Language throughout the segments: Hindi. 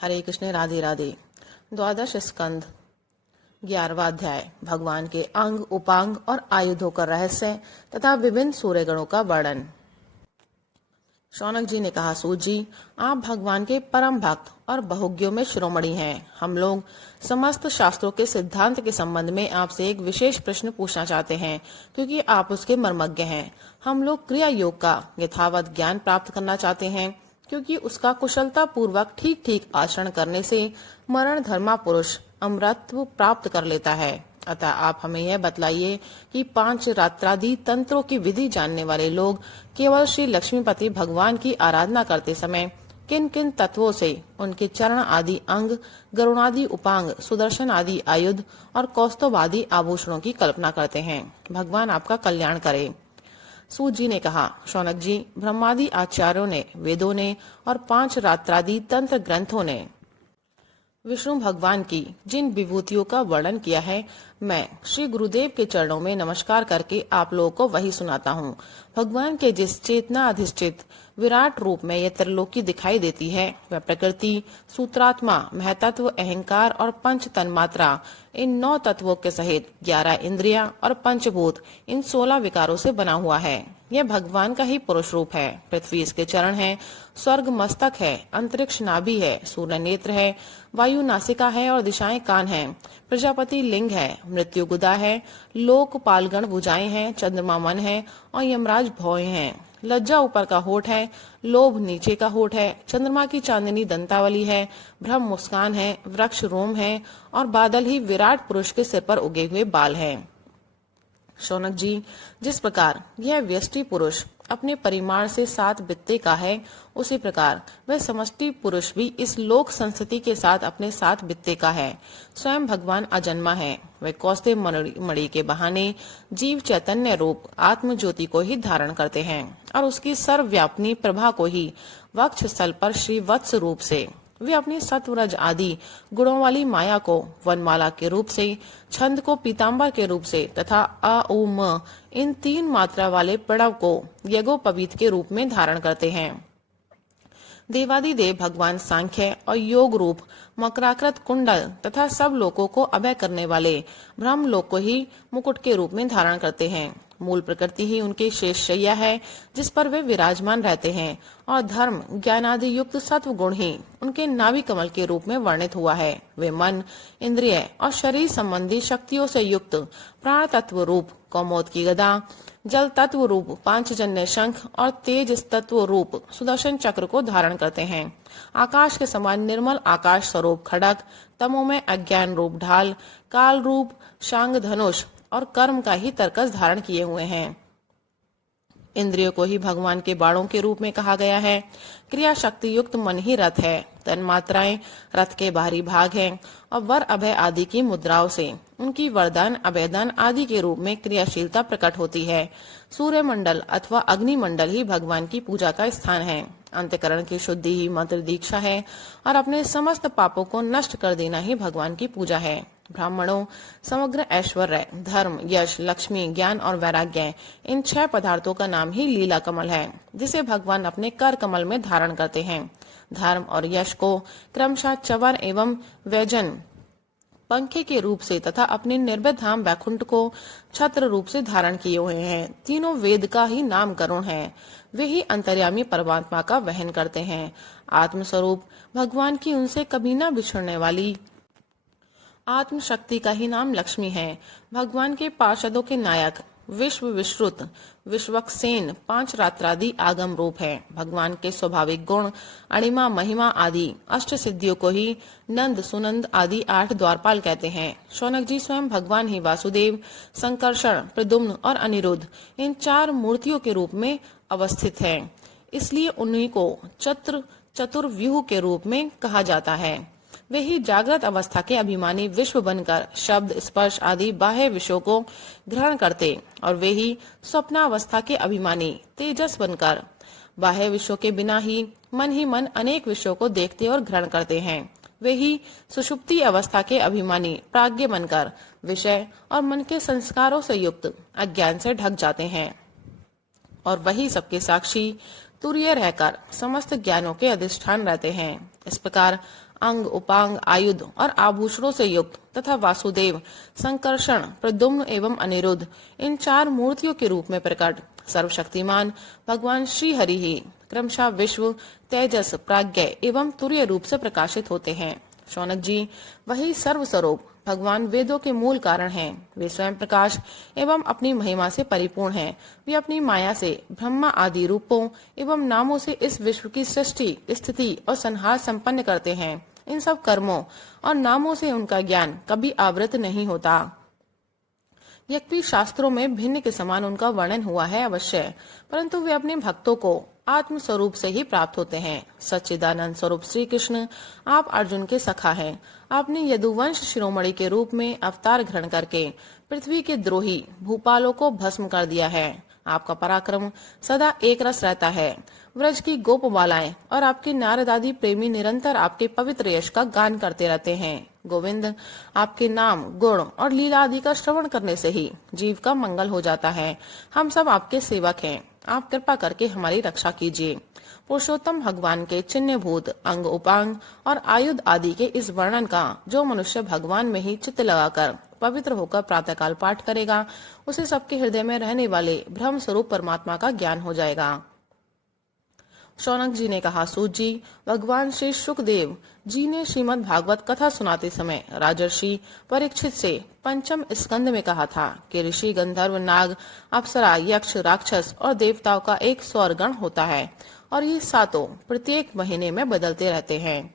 हरे कृष्ण, राधे राधे। द्वादश स्कंद 11वां अध्याय भगवान के अंग, उपांग और आयुधों का रहस्य तथा विभिन्न सूर्यगणों का वर्णन। शौनक जी ने कहा, सूत जी, आप भगवान के परम भक्त और बहुज्ञों में शिरोमणि हैं। हम लोग समस्त शास्त्रों के सिद्धांत के संबंध में आपसे एक विशेष प्रश्न पूछना चाहते हैं, क्योंकि आप उसके मर्मज्ञ हैं। हम लोग क्रिया योग का यथावत ज्ञान प्राप्त करना चाहते हैं, क्योंकि उसका कुशलता पूर्वक ठीक ठीक आचरण करने से मरण धर्मा पुरुष अमरत्व प्राप्त कर लेता है। अतः आप हमें यह बतलाइए कि 5 रात्रादि तंत्रों की विधि जानने वाले लोग केवल श्री लक्ष्मीपति भगवान की आराधना करते समय किन किन तत्वों से उनके चरण आदि अंग, गरुणादि उपांग, सुदर्शन आदि आयुध और कौस्तुभ आदि आभूषणों की कल्पना करते हैं। भगवान आपका कल्याण करे। सूत जी ने कहा, शौनक जी, ब्रह्मादि आचार्यों ने, वेदों ने और 5 रात्रादि तंत्र ग्रंथों ने विष्णु भगवान की जिन विभूतियों का वर्णन किया है, मैं श्री गुरुदेव के चरणों में नमस्कार करके आप लोगों को वही सुनाता हूँ। भगवान के जिस चेतना अधिष्ठित विराट रूप में यह त्रिलोकी दिखाई देती है, वह प्रकृति, सूत्रात्मा, महतत्व, अहंकार और पंच तन्मात्रा, इन 9 तत्वों के सहित 11 इंद्रिया और पंचभूत, इन 16 विकारों से बना हुआ है। यह भगवान का ही पुरुष रूप है। पृथ्वी इसके चरण है, स्वर्ग मस्तक है, अंतरिक्ष नाभि है, सूर्य नेत्र है, वायु नासिका है और दिशाएं कान हैं, प्रजापति लिंग है, मृत्यु गुदा है, लोकपालगण भुजाएं हैं, चंद्रमा मन है और यमराज भौहें हैं। लज्जा ऊपर का होठ है, लोभ नीचे का होठ है, चंद्रमा की चांदनी दंतावली है, ब्रह्म मुस्कान है, वृक्ष रोम है और बादल ही विराट पुरुष के सिर पर उगे हुए बाल हैं। शौनक जी, जिस प्रकार यह व्यष्टि पुरुष अपने परिमाण से 7 बित्ते का है, उसी प्रकार वह समष्टि पुरुष भी इस लोक संस्कृति के साथ अपने 7 बित्ते का है। स्वयं भगवान अजन्मा है। वह कौस्तुभ मणि के बहाने जीव चैतन्य रूप आत्म ज्योति को ही धारण करते हैं और उसकी सर्वव्यापनी प्रभा को ही वक्ष स्थल पर श्री वत्स रूप से, वे अपनी सत्वरज आदि गुणों वाली माया को वनमाला के रूप से, छंद को पीताम्बर के रूप से तथा अ उ म इन 3 मात्रा वाले प्रणव को यज्ञोपवीत के रूप में धारण करते हैं। देवादिदेव भगवान सांख्य और योग रूप मकराकृत कुंडल तथा सब लोकों को अभय करने वाले ब्रह्म लोक को ही मुकुट के रूप में धारण करते हैं। मूल प्रकृति ही उनकी शेष शैया है, जिस पर वे विराजमान रहते हैं, और धर्म ज्ञान आदि युक्त सत्व गुण ही उनके नाभि कमल के रूप में वर्णित हुआ है। वे मन, इंद्रिय और शरीर संबंधी शक्तियों से युक्त प्राण तत्व रूप कौमोद की गदा, जल तत्व रूप पांचजन्य शंख और तेज तत्व रूप सुदर्शन चक्र को धारण करते हैं। आकाश के समान निर्मल आकाश स्वरूप खड़ग, तमो में अज्ञान रूप ढाल, काल रूप शांग धनुष और कर्म का ही तरकस धारण किए हुए हैं। इंद्रियों को ही भगवान के बाणों के रूप में कहा गया है। क्रिया शक्ति युक्त मन ही रथ है। तन्मात्राएं रथ के बाहरी भाग हैं और वर अभय आदि की मुद्राओं से उनकी वरदान, अभयदान आदि के रूप में क्रियाशीलता प्रकट होती है। सूर्य मंडल अथवा अग्नि मंडल ही भगवान की पूजा का स्थान है। अंतकरण की शुद्धि ही मंत्र दीक्षा है और अपने समस्त पापों को नष्ट कर देना ही भगवान की पूजा है। ब्राह्मणों, समग्र ऐश्वर्य, धर्म, यश, लक्ष्मी, ज्ञान और वैराग्य, इन 6 पदार्थों का नाम ही लीला कमल है, जिसे भगवान अपने कर कमल में धारण करते हैं। धर्म और यश को क्रमशः चवर एवं व्यजन पंखे के रूप से तथा अपने निर्भय धाम वैकुंठ को छत्र रूप से धारण किए हुए हैं। तीनों वेद का ही नाम करुण है। वे ही अंतर्यामी परमात्मा का वहन करते हैं। आत्मस्वरूप भगवान की उनसे कभी न बिछड़ने वाली आत्म शक्ति का ही नाम लक्ष्मी है। भगवान के पार्षदों के नायक विश्व विश्रुत विश्वक्सेन 5 रात्रादि आगम रूप है। भगवान के स्वाभाविक गुण, अणिमा, महिमा आदि अष्ट सिद्धियों को ही नंद, सुनंद आदि 8 द्वारपाल कहते हैं। शौनक जी, स्वयं भगवान ही वासुदेव, संकर्षण, प्रद्युम्न और अनिरुद्ध इन 4 मूर्तियों के रूप में अवस्थित है। इसलिए उन्हीं को चतुर्व्यूह के रूप में कहा जाता है। वे ही जागृत अवस्था के अभिमानी विश्व बनकर शब्द, स्पर्श आदि बाह्य विषयों को ग्रहण करते, और वे ही स्वप्नावस्था के अभिमानी तेजस बनकर बाह्य विषयों के बिना ही मन अनेक विषयों को देखते और ग्रहण करते हैं। वे ही सुषुप्ति अवस्था के अभिमानी प्राज्ञ बनकर विषय और मन के संस्कारों से युक्त अज्ञान से ढक जाते हैं, और वही सबके साक्षी तुरीय रहकर समस्त ज्ञानों के अधिष्ठान रहते हैं। इस प्रकार अंग उपांग आयुध और आभूषणों से युक्त तथा वासुदेव, संकर्षण, प्रद्युम्न एवं अनिरुद्ध इन 4 मूर्तियों के रूप में प्रकट सर्वशक्तिमान भगवान श्री हरि ही क्रमशः विश्व, तेजस, प्राज्ञ एवं तुर्य रूप से प्रकाशित होते हैं। शौनक जी, वही सर्वस्वरूप भगवान वेदों के मूल कारण हैं। वे स्वयं प्रकाश एवं अपनी महिमा से परिपूर्ण हैं। वे अपनी माया से ब्रह्मा आदि रूपों एवं नामों से इस विश्व की सृष्टि, स्थिति और संहार संपन्न करते हैं। इन सब कर्मों और नामों से उनका ज्ञान कभी आवृत नहीं होता। यद्यपि शास्त्रों में भिन्न के समान उनका वर्णन हुआ है अवश्य, परंतु वे अपने भक्तों को आत्म स्वरूप से ही प्राप्त होते हैं। सच्चिदानंद स्वरूप श्री कृष्ण आप अर्जुन के सखा हैं। आपने यदुवंश शिरोमणि के रूप में अवतार ग्रहण करके पृथ्वी के द्रोही भूपालों को भस्म कर दिया है। आपका पराक्रम सदा एक रस रहता है। व्रज की गोप बालाएं और आपके नारद आदि प्रेमी निरंतर आपके पवित्र यश का गान करते रहते हैं। गोविंद, आपके नाम, गुण और लीला आदि का श्रवण करने से ही जीव का मंगल हो जाता है। हम सब आपके सेवक हैं। आप कृपा करके हमारी रक्षा कीजिए। पुरुषोत्तम भगवान के चिन्ह भूत अंग उपांग और आयुध आदि के इस वर्णन का जो मनुष्य भगवान में ही चित्त लगाकर पवित्र होकर प्रातःकाल पाठ करेगा, उसे सबके हृदय में रहने वाले ब्रह्म स्वरूप परमात्मा का ज्ञान हो जाएगा। शौनक जी ने कहा, सूत जी, भगवान श्री शुकदेव जी ने श्रीमद् भागवत कथा सुनाते समय राजर्षि परीक्षित से पंचम स्कंद में कहा था कि ऋषि, गंधर्व, नाग, अप्सरा, यक्ष, राक्षस और देवताओं का एक सौर गण होता है और ये सातों प्रत्येक महीने में बदलते रहते हैं।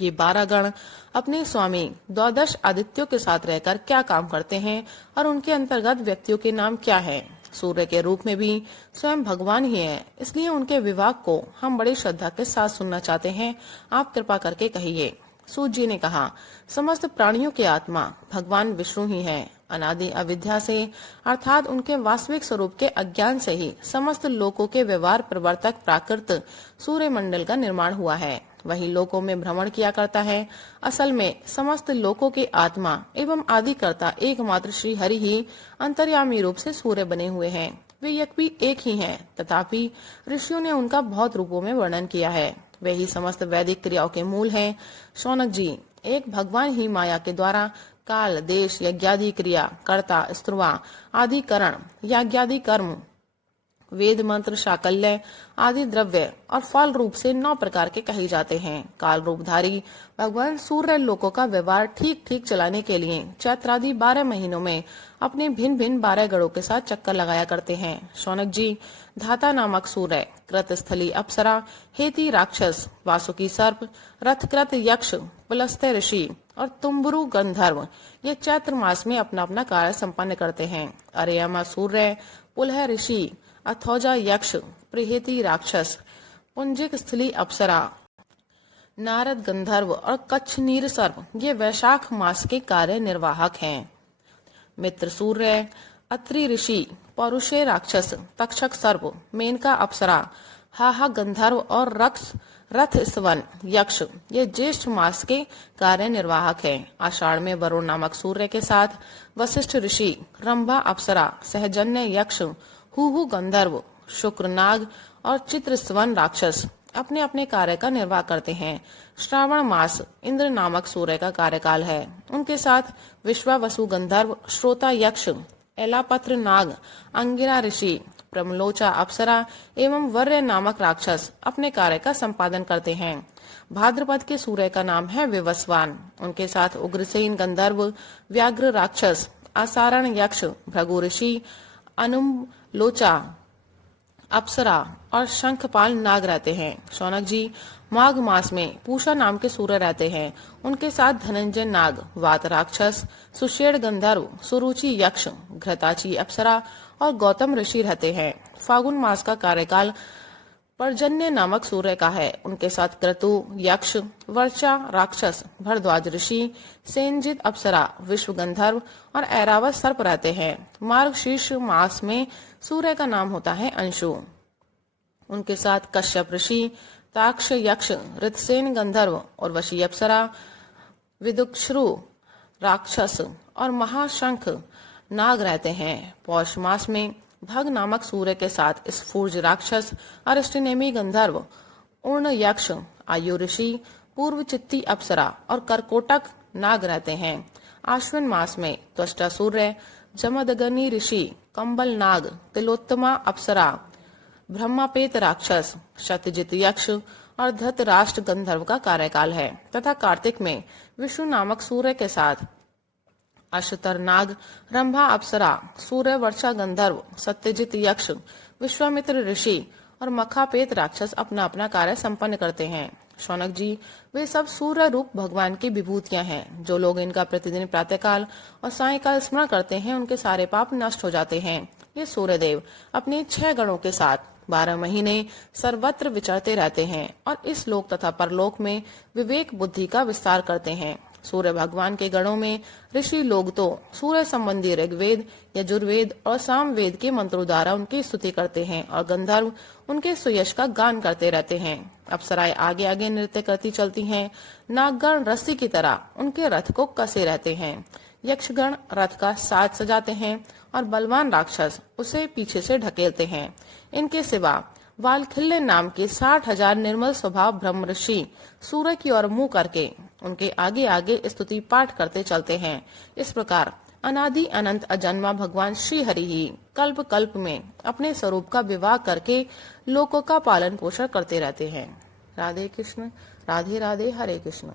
ये 12 गण अपने स्वामी 12 आदित्यों के साथ रहकर क्या काम करते हैं और उनके अंतर्गत व्यक्तियों के नाम क्या है? सूर्य के रूप में भी स्वयं भगवान ही है। इसलिए उनके विवाह को हम बड़ी श्रद्धा के साथ सुनना चाहते हैं। आप कृपा करके कहिए। सूत जी ने कहा, समस्त प्राणियों के आत्मा भगवान विष्णु ही है। अनादि अविद्या से अर्थात उनके वास्तविक स्वरूप के अज्ञान से ही समस्त लोकों के व्यवहार प्रवर्तक प्राकृत सूर्य मंडल का निर्माण हुआ है। वही लोकों में भ्रमण किया करता है। असल में समस्त लोकों के आत्मा एवं आदिकर्ता एकमात्र श्री हरि ही अंतर्यामी रूप से सूर्य बने हुए हैं। वे यद्यपि एक ही हैं, तथापि ऋषियों ने उनका बहुत रूपों में वर्णन किया है। वे ही समस्त वैदिक क्रियाओं के मूल हैं। शौनक जी, एक भगवान ही माया के द्वारा काल, देश, यज्ञादि क्रिया, कर्ता, स्त्रुवा आदि करण, यज्ञादि कर्म, वेद मंत्र, शाकल्य आदि द्रव्य और फल रूप से 9 प्रकार के कहे जाते हैं। काल रूपधारी भगवान सूर्य लोकों का व्यवहार ठीक ठीक चलाने के लिए चैत्रादि 12 महीनों में अपने भिन्न भिन्न 12 गणों के साथ चक्कर लगाया करते हैं। शौनक जी, धाता नामक सूर्य, कृतस्थली अप्सरा, हेती राक्षस, वासुकी सर्प, रथकृत यक्ष, पुलस्त्य ऋषि और तुम्बुरु गंधर्व ये चैत्र मास में अपना अपना कार्य संपन्न करते हैं। अरेयमा सूर्य, पुलह ऋषि, अथौजा यक्ष, प्रहेती राक्षस, पुंजिक स्थली अप्सरा, नारद गंधर्व और कच्छ नीर सर्प ये वैशाख मास के कार्य निर्वाहक हैं। मित्र सूर्य, अत्रि ऋषि, पौरुषे राक्षस, तक्षक सर्प, मेनका अप्सरा, हाहा गंधर्व और रथ स्तवन यक्ष ये ज्येष्ठ मास के कार्य निर्वाहक हैं। आषाढ़ में वरुण नामक सूर्य के साथ वशिष्ठ ऋषि, रंभा अप्सरा, सहजन्य यक्ष, हुहु गंधर्व, शुक्र नाग और चित्र स्तवन राक्षस अपने अपने कार्य का निर्वाह करते हैं। श्रावण मास इंद्र नामक सूर्य का कार्यकाल है। उनके साथ विश्वावसु गंधर्व, श्रोता यक्ष, एलापत्र नाग, अंगिरा ऋषि, प्रमलोचा अप्सरा एवं वर्य नामक राक्षस अपने कार्य का संपादन करते हैं। भाद्रपद के सूर्य का नाम है विवस्वान। उनके साथ उग्रसेन गंधर्व, व्याघ्र राक्षस, आसारण यक्ष, भृगु ऋषि, अनुम लोचा अप्सरा और शंखपाल नाग रहते हैं। शौनक जी, माघ मास में पूषा नाम के सूर्य रहते हैं। उनके साथ धनंजय नाग, वात राक्षस, सुषेण गंधर्व, सुरुचि यक्ष, घृताची अप्सरा और गौतम ऋषि रहते हैं। फागुन मास का कार्यकाल पर्जन्य नामक सूर्य का है। उनके साथ क्रतु यक्ष, वर्चा राक्षस, भरद्वाज ऋषि, सेनजित अप्सरा, विश्व गंधर्व और ऐरावत सर्प रहते हैं। मार्गशीर्ष मास में सूर्य का नाम होता है अंशु। उनके साथ कश्यप ऋषि, ताक्ष यक्ष, ऋतसेन गंधर्व और वशी अप्सरा, विदुक्षरु राक्षस और महाशंख नाग रहते हैं। पौष मास में भग नामक सूर्य के साथ स्फूर्ज राक्षस, अरिष्टनेमी गंधर्व, उर्ण यक्ष, आयु ऋषि, पूर्व चित्ती अप्सरा और करकोटक नाग रहते हैं। आश्विन मास में त्वष्टा सूर्य, जमदग्नि ऋषि, कंबल नाग, तिलोत्तमा अप्सरा, ब्रह्मापेत राक्षस, सत्यजित यक्ष और धृतराष्ट्र गंधर्व का कार्यकाल है तथा कार्तिक में विष्णु नामक सूर्य के साथ अश्तर नाग, रंभा अप्सरा, सूर्य वर्षा गंधर्व, सत्यजित यक्ष, विश्वामित्र ऋषि और मखापेत राक्षस अपना अपना कार्य संपन्न करते हैं। शौनक जी, वे सब सूर्य रूप भगवान की विभूतियां हैं। जो लोग इनका प्रतिदिन प्रातःकाल और सायंकाल स्मरण करते हैं उनके सारे पाप नष्ट हो जाते हैं। ये सूर्य देव अपने 6 गणों के साथ 12 महीने सर्वत्र विचरते रहते हैं और इस लोक तथा परलोक में विवेक बुद्धि का विस्तार करते हैं। सूर्य भगवान के गणों में ऋषि लोग तो सूर्य संबंधी ऋग्वेद, यजुर्वेद और सामवेद के मंत्रों द्वारा उनकी स्तुति करते हैं और गंधर्व उनके सुयश का गान करते रहते हैं। अप्सराएं आगे आगे नृत्य करती चलती हैं। नागगण रस्सी की तरह उनके रथ को कसे रहते हैं। यक्षगण रथ का साज सजाते हैं और बलवान राक्षस उसे पीछे से ढकेलते हैं। इनके सिवा वालखिल्य नाम के 60,000 निर्मल स्वभाव ब्रह्म ऋषि सूर्य की ओर मुंह करके उनके आगे आगे स्तुति पाठ करते चलते हैं। इस प्रकार अनादि अनंत अजन्मा भगवान श्री हरि ही कल्प कल्प में अपने स्वरूप का विवाह करके लोकों का पालन पोषण करते रहते हैं। राधे कृष्ण, राधे राधे, हरे कृष्ण।